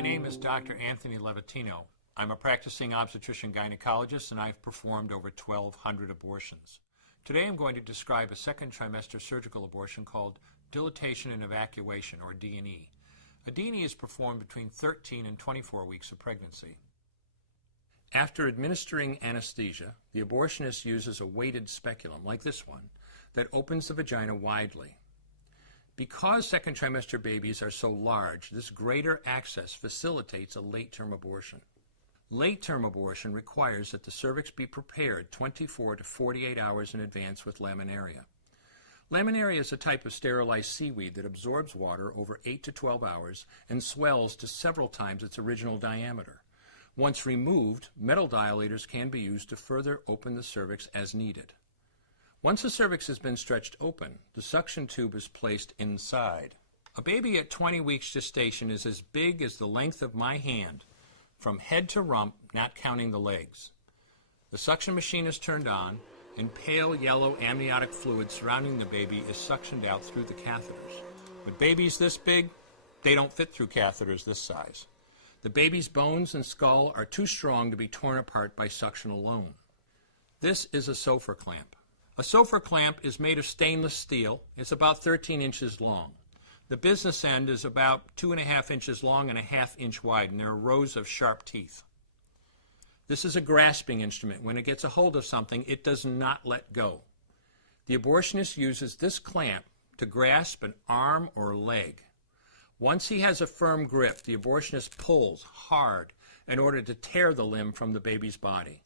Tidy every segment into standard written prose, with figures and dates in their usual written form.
My name is Dr. Anthony Levatino. I'm a practicing obstetrician-gynecologist, and I've performed over 1,200 abortions. Today I'm going to describe a second trimester surgical abortion called dilatation and evacuation, or D&E. A D&E is performed between 13 and 24 weeks of pregnancy. After administering anesthesia, the abortionist uses a weighted speculum, like this one, that opens the vagina widely. Because second trimester babies are so large, this greater access facilitates a late-term abortion. Late-term abortion requires that the cervix be prepared 24 to 48 hours in advance with laminaria. Laminaria is a type of sterilized seaweed that absorbs water over 8 to 12 hours and swells to several times its original diameter. Once removed, metal dilators can be used to further open the cervix as needed. Once the cervix has been stretched open, the suction tube is placed inside. A baby at 20 weeks gestation is as big as the length of my hand, from head to rump, not counting the legs. The suction machine is turned on, and pale yellow amniotic fluid surrounding the baby is suctioned out through the catheters. With babies this big, they don't fit through catheters this size. The baby's bones and skull are too strong to be torn apart by suction alone. This is a Sopher clamp. A Sopher clamp is made of stainless steel. It's about 13 inches long. The business end is about 2.5 inches long and 1/2 inch wide, and there are rows of sharp teeth. This is a grasping instrument. When it gets a hold of something, it does not let go. The abortionist uses this clamp to grasp an arm or leg. Once he has a firm grip, the abortionist pulls hard in order to tear the limb from the baby's body.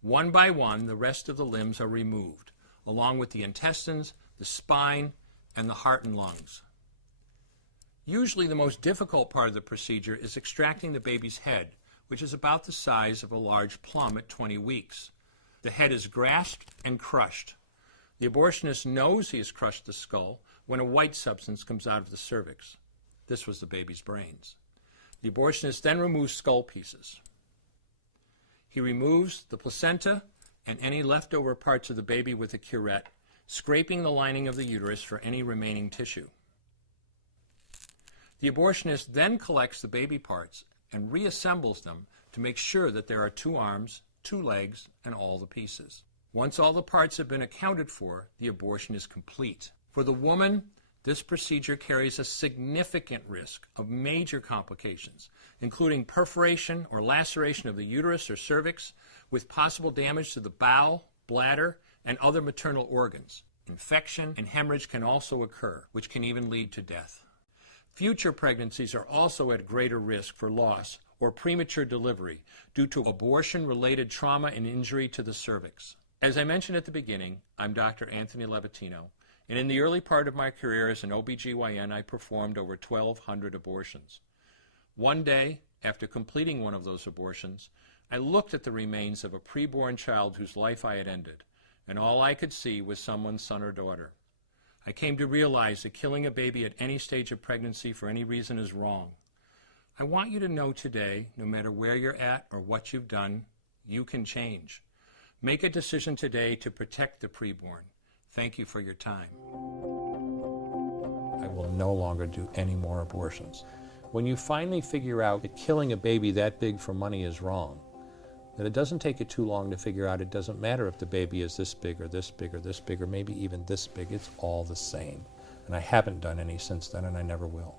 One by one, the rest of the limbs are removed, along with the intestines, the spine, and the heart and lungs. Usually the most difficult part of the procedure is extracting the baby's head, which is about the size of a large plum at 20 weeks. The head is grasped and crushed. The abortionist knows he has crushed the skull when a white substance comes out of the cervix. This was the baby's brains. The abortionist then removes skull pieces. He removes the placenta and any leftover parts of the baby with a curette, scraping the lining of the uterus for any remaining tissue. The abortionist then collects the baby parts and reassembles them to make sure that there are 2 arms, 2 legs, and all the pieces. Once all the parts have been accounted for, the abortion is complete. For the woman, this procedure carries a significant risk of major complications, including perforation or laceration of the uterus or cervix, with possible damage to the bowel, bladder, and other maternal organs. Infection and hemorrhage can also occur, which can even lead to death. Future pregnancies are also at greater risk for loss or premature delivery due to abortion-related trauma and injury to the cervix. As I mentioned at the beginning, I'm Dr. Anthony Levatino, and in the early part of my career as an OB/GYN, I performed over 1,200 abortions. One day, after completing one of those abortions, I looked at the remains of a preborn child whose life I had ended, and all I could see was someone's son or daughter. I came to realize that killing a baby at any stage of pregnancy for any reason is wrong. I want you to know today, no matter where you're at or what you've done, you can change. Make a decision today to protect the preborn. Thank you for your time. I will no longer do any more abortions. When you finally figure out that killing a baby that big for money is wrong, that it doesn't take you too long to figure out it doesn't matter if the baby is this big or this big or this big or maybe even this big, it's all the same. And I haven't done any since then, and I never will.